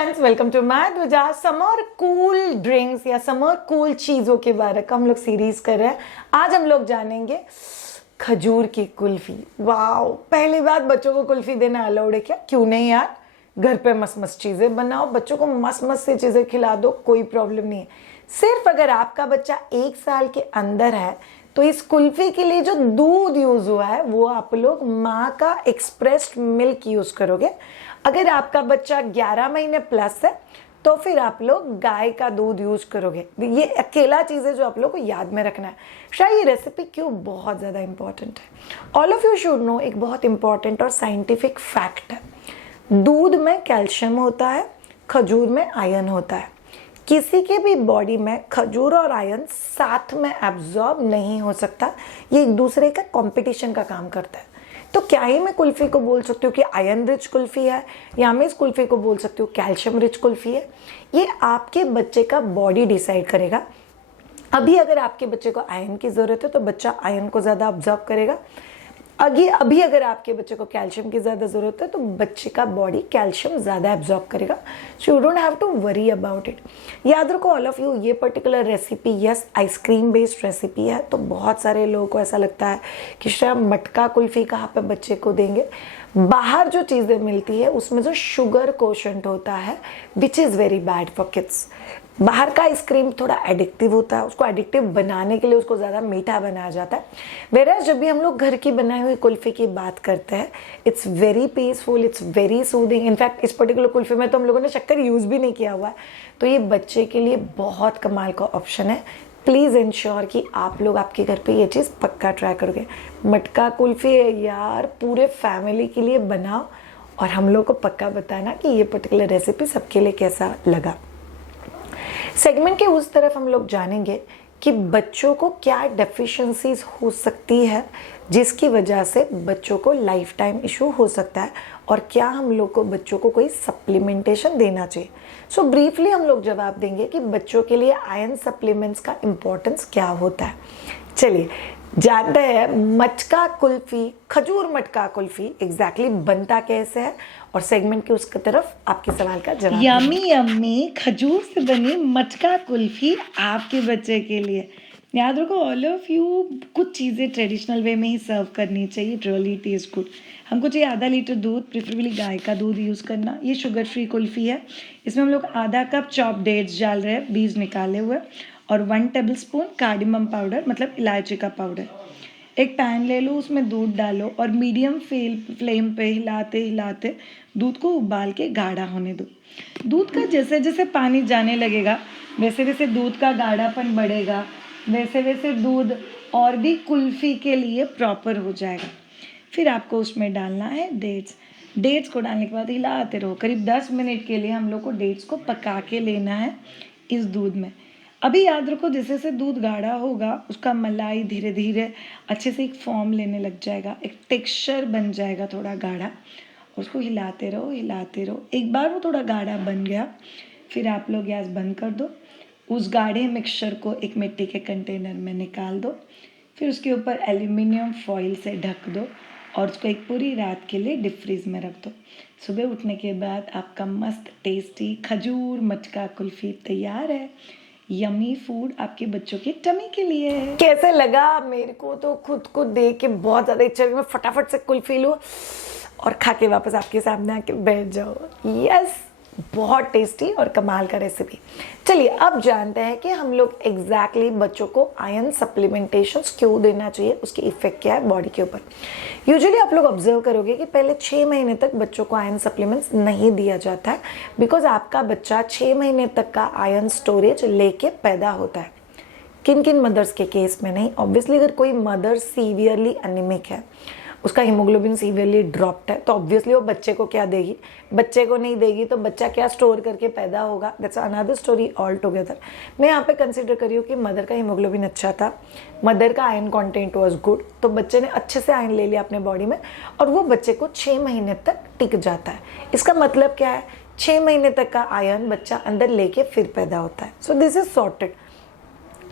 Friends, welcome to my ध्वजा। Summer cool drinks या summer cool चीज़ों के बारे का हम लोग सीरीज कर रहे हैं। आज हम लोग जानेंगे खजूर की कुल्फी। वाओ, पहली बात, बच्चों को कुल्फी देना अलाउड है क्या? क्यों नहीं यार, घर पे मस्त मस्त चीज़ें बनाओ, बच्चों को मस्त मस्त सी चीज़ें खिला दो, कोई प्रॉब्लम नहीं है। सिर्फ अगर आपका बच्चा 1 साल के अंदर है तो इस कुल्फी के लिए जो दूध यूज हुआ है वो आप लोग माँ का एक्सप्रेस्ड मिल्क यूज करोगे। अगर आपका बच्चा 11 महीने प्लस है तो फिर आप लोग गाय का दूध यूज करोगे। ये अकेला चीज़ है जो आप लोग को याद में रखना है। शायद ये रेसिपी क्यों बहुत ज़्यादा इंपॉर्टेंट है। All of you should know, एक बहुत इंपॉर्टेंट और साइंटिफिक फैक्ट है, दूध में कैल्शियम होता है, खजूर में आयरन होता है। किसी के भी बॉडी में खजूर और आयरन साथ में एब्जॉर्ब नहीं हो सकता, ये एक दूसरे का कंपटीशन का काम करता है। तो क्या ही मैं कुल्फी को बोल सकती हूँ कि आयरन रिच कुल्फी है, या मैं इस कुल्फी को बोल सकती हूँ कैल्शियम रिच कुल्फी है? ये आपके बच्चे का बॉडी डिसाइड करेगा। अभी अगर आपके बच्चे को आयरन की ज़रूरत है तो बच्चा आयरन को ज़्यादा ऑब्जर्व करेगा। अभी अगर आपके बच्चे को कैल्शियम की ज़्यादा ज़रूरत है तो बच्चे का बॉडी कैल्शियम ज़्यादा एब्जॉर्ब करेगा। So you don't have to worry about it. याद रखो ऑल ऑफ यू, ये particular recipe yes ice cream based recipe है, तो बहुत सारे लोगों को ऐसा लगता है कि शायद मटका कुल्फ़ी कहाँ पे बच्चे को देंगे। बाहर जो चीज़ें मिलती है उसमें जो शुगर कोशेंट होता है which is very bad for kids. बाहर का आइसक्रीम थोड़ा एडिक्टिव होता है, उसको एडिक्टिव बनाने के लिए उसको ज़्यादा मीठा बनाया जाता है। वेराज जब भी हम लोग घर की बनाई हुई कुल्फ़ी की बात करते हैं, it's very peaceful, it's very soothing. In fact इस पर्टिकुलर कुल्फ़ी में तो हम लोगों ने शक्कर यूज़ भी नहीं किया हुआ है, तो ये बच्चे के लिए बहुत कमाल का ऑप्शन है। प्लीज़ इंश्योर कि आप लोग आपके घर पे ये चीज़ पक्का ट्राई करोगे। मटका कुल्फ़ी है यार, पूरे फैमिली के लिए बनाओ और हम लोग को पक्का बताना कि ये पर्टिकुलर रेसिपी सबके लिए कैसा लगा। सेगमेंट के उस तरफ हम लोग जानेंगे कि बच्चों को क्या डेफिशिएंसीज हो सकती है जिसकी वजह से बच्चों को लाइफ टाइम इशू हो सकता है, और क्या हम लोग को बच्चों को कोई सप्लीमेंटेशन देना चाहिए। सो ब्रीफली हम लोग जवाब देंगे कि बच्चों के लिए आयरन सप्लीमेंट्स का इम्पोर्टेंस क्या होता है। चलिए जानते हैं मटका कुल्फी, खजूर मटका कुल्फी एग्जैक्टली बनता कैसे है, और सेगमेंट की उसकी तरफ आपके सवाल का जवाब। यम्मी यम्मी खजूर से बनी मटका कुल्फी आपके बच्चे के लिए। याद रखो ऑल ऑफ यू, कुछ चीज़ें ट्रेडिशनल वे में ही सर्व करनी चाहिए, रियली टेस्ट गुड। हमको चाहिए आधा लीटर दूध, प्रेफरेबली गाय का दूध यूज़ करना। ये शुगर फ्री कुल्फ़ी है। इसमें हम लोग आधा कप चॉप डेट्स डाल रहे हैं, बीज निकाले हुए, और 1 टेबलस्पून कार्डिमम पाउडर मतलब इलायची का पाउडर। एक पैन ले लो, उसमें दूध डालो और मीडियम फ्लेम पे हिलाते हिलाते दूध को उबाल के गाढ़ा होने दो। दूध का जैसे जैसे पानी जाने लगेगा वैसे वैसे दूध का गाढ़ापन बढ़ेगा, वैसे वैसे दूध और भी कुल्फ़ी के लिए प्रॉपर हो जाएगा। फिर आपको उसमें डालना है डेट्स को डालने के बाद हिलाते रहो। करीब 10 मिनट के लिए हम लोग को डेट्स को पका के लेना है इस दूध में। अभी याद रखो, जैसे जैसे दूध गाढ़ा होगा उसका मलाई धीरे धीरे अच्छे से एक फॉर्म लेने लग जाएगा, एक टेक्सचर बन जाएगा थोड़ा गाढ़ा। उसको हिलाते रहो हिलाते रहो। एक बार वो थोड़ा गाढ़ा बन गया फिर आप लोग गैस बंद कर दो। उस गाढ़े मिक्सचर को एक मिट्टी के कंटेनर में निकाल दो, फिर उसके ऊपर एल्यूमिनियम फॉइल से ढक दो और उसको एक पूरी रात के लिए डीप फ्रीज में रख दो। सुबह उठने के बाद आपका मस्त टेस्टी खजूर मटका कुल्फ़ी तैयार है। यमी फूड आपके बच्चों के टमी के लिए है। कैसे लगा? मेरे को तो खुद को देख के बहुत ज़्यादा इच्छा हुई मैं फटाफट से कुल्फी लूँ और खा के वापस आपके सामने आके बैठ जाओ। यस, बहुत टेस्टी और कमाल का रेसिपी। चलिए अब जानते हैं कि हम लोग एग्जैक्टली बच्चों को आयरन सप्लीमेंटेशंस क्यों देना चाहिए, उसकी इफेक्ट क्या है बॉडी के ऊपर। यूजुअली आप लोग ऑब्जर्व करोगे कि पहले 6 महीने तक बच्चों को आयरन सप्लीमेंट्स नहीं दिया जाता है, बिकॉज आपका बच्चा 6 महीने तक का आयरन स्टोरेज लेके पैदा होता है। किन किन मदर्स के केस में नहीं, ऑब्वियसली अगर कोई मदर सीवियरली एनीमिक है, उसका हीमोग्लोबिन सीवियरली ड्रॉप्ड है, तो ऑब्वियसली वो बच्चे को क्या देगी? बच्चे को नहीं देगी तो बच्चा क्या स्टोर करके पैदा होगा? That's another story all together. मैं यहाँ पे कंसिडर करी हूँ कि मदर का हीमोग्लोबिन अच्छा था, मदर का आयरन कंटेंट वाज गुड, तो बच्चे ने अच्छे से आयरन ले लिया अपने बॉडी में और वो बच्चे को 6 महीने तक टिक जाता है। इसका मतलब क्या है? 6 महीने तक का आयरन बच्चा अंदर लेके फिर पैदा होता है। So this is sorted.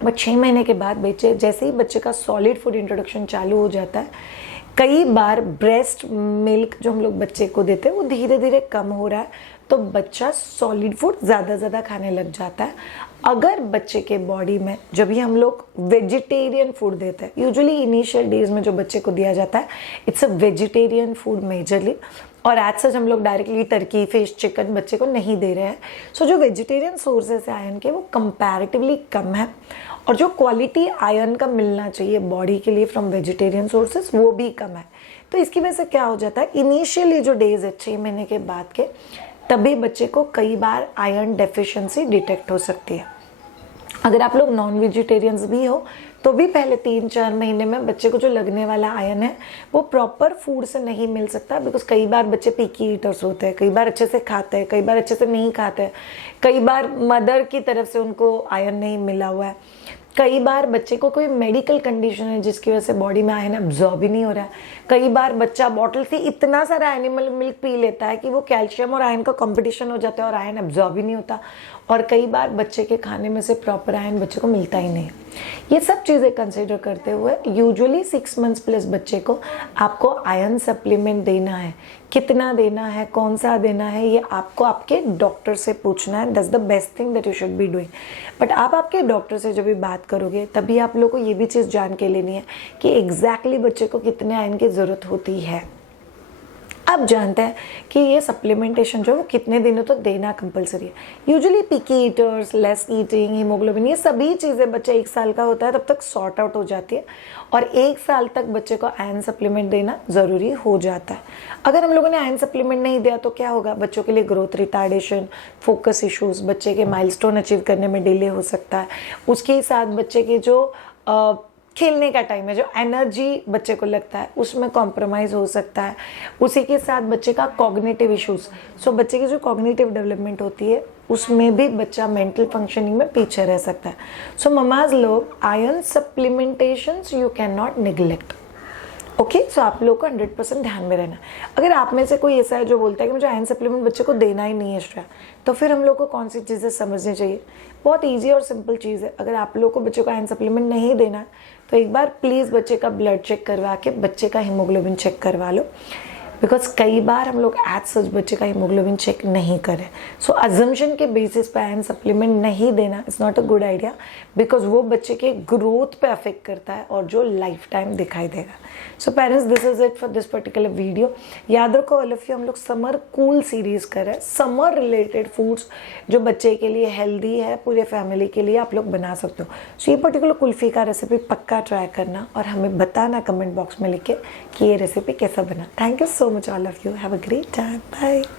But 6 महीने के बाद बच्चे जैसे ही बच्चे का सॉलिड फूड इंट्रोडक्शन चालू हो जाता है, कई बार ब्रेस्ट मिल्क जो हम लोग बच्चे को देते हैं वो धीरे धीरे कम हो रहा है, तो बच्चा सॉलिड फूड ज़्यादा खाने लग जाता है। अगर बच्चे के बॉडी में जब भी हम लोग वेजिटेरियन फूड देते हैं, यूजुअली इनिशियल डेज में जो बच्चे को दिया जाता है it's a vegetarian food majorly, और एज सच हम लोग डायरेक्टली टर्की, फिश, चिकन बच्चे को नहीं दे रहे हैं। सो जो वेजिटेरियन सोर्सेस है आयरन के वो कंपैरेटिवली कम है, और जो क्वालिटी आयरन का मिलना चाहिए बॉडी के लिए फ्रॉम वेजिटेरियन सोर्सेस वो भी कम है। तो इसकी वजह से क्या हो जाता है, इनिशियली जो डेज है 6 महीने के बाद के, तभी बच्चे को कई बार आयरन डेफिशिएंसी डिटेक्ट हो सकती है। अगर आप लोग नॉन वेजिटेरियंस भी हो तो भी पहले 3-4 महीने में बच्चे को जो लगने वाला आयरन है वो प्रॉपर फूड से नहीं मिल सकता, बिकॉज कई बार बच्चे पिकी ईटर्स होते हैं, कई बार अच्छे से खाते हैं, कई बार अच्छे से नहीं खाते हैं, कई बार मदर की तरफ से उनको आयरन नहीं मिला हुआ है, कई बार बच्चे को कोई मेडिकल कंडीशन है जिसकी वजह से बॉडी में आयरन अब्जॉर्ब ही नहीं हो रहा है, कई बार बच्चा बॉटल से इतना सारा एनिमल मिल्क पी लेता है कि वो कैल्शियम और आयरन का कंपटीशन हो जाता है और आयरन अब्जॉर्ब ही नहीं होता, और कई बार बच्चे के खाने में से प्रॉपर आयरन बच्चे को मिलता ही नहीं है। ये सब चीज़ें कंसिडर करते हुए यूजुअली 6 मंथ्स प्लस बच्चे को आपको आयरन सप्लीमेंट देना है। कितना देना है, कौन सा देना है, ये आपको आपके डॉक्टर से पूछना है। That's the best thing that you should be doing. But आप आपके डॉक्टर से जब भी बात करोगे तभी आप लोगों को ये भी चीज़ जान के लेनी है कि एग्जैक्टली बच्चे को कितने आयरन की ज़रूरत होती है। अब जानते हैं कि ये सप्लीमेंटेशन जो है वो कितने दिनों तक देना कंपलसरी है। यूजुअली पिकी ईटर्स, लेस ईटिंग, हीमोग्लोबिन, ये सभी चीज़ें बच्चा 1 साल का होता है तब तक सॉर्ट आउट हो जाती है, और 1 साल तक बच्चे को आयरन सप्लीमेंट देना ज़रूरी हो जाता है। अगर हम लोगों ने आयरन सप्लीमेंट नहीं दिया तो क्या होगा, बच्चों के लिए ग्रोथ रिटार्डेशन, फोकस इश्यूज़, बच्चे के माइलस्टोन अचीव करने में डिले हो सकता है। उसके साथ बच्चे के जो खेलने का टाइम है, जो एनर्जी बच्चे को लगता है उसमें कॉम्प्रोमाइज़ हो सकता है। उसी के साथ बच्चे का कॉग्निटिव इश्यूज़, सो बच्चे की जो कॉग्निटिव डेवलपमेंट होती है उसमें भी बच्चा मेंटल फंक्शनिंग में पीछे रह सकता है। सो ममाज लोग, iron supplementations you can not neglect. Okay, so आप लोग को 100% ध्यान में रहना। अगर आप में से कोई ऐसा है जो बोलता है कि मुझे आयरन सप्लीमेंट बच्चे को देना ही नहीं है श्रेया, तो फिर हम लोग को कौन सी चीज़ें समझनी चाहिए। बहुत ईजी और सिंपल चीज़ है। अगर आप लोग को बच्चे को आयरन सप्लीमेंट नहीं देना है तो एक बार प्लीज़ बच्चे का ब्लड चेक करवा के बच्चे का हीमोग्लोबिन चेक करवा लो, बिकॉज कई बार हम लोग एज सच बच्चे का हीमोग्लोबिन चेक नहीं करें। सो अजम्पशन के बेसिस पे आयरन सप्लीमेंट नहीं देना is not a good idea, because वो बच्चे के ग्रोथ पे अफेक्ट करता है और जो लाइफ टाइम दिखाई देगा। So parents, this is it for this particular video. याद रखो ऑल ऑफ यू, हम लोग समर कूल सीरीज़ कर रहे हैं। समर रिलेटेड फूड्स जो बच्चे के लिए हेल्दी है, पूरे फैमिली के लिए आप लोग बना सकते हो। सो ये पर्टिकुलर कुल्फ़ी का रेसिपी पक्का ट्राई करना और हमें बताना कमेंट बॉक्स में लिख के कि ये रेसिपी कैसा बना। Thank you so much all of you. Have a great time. Bye.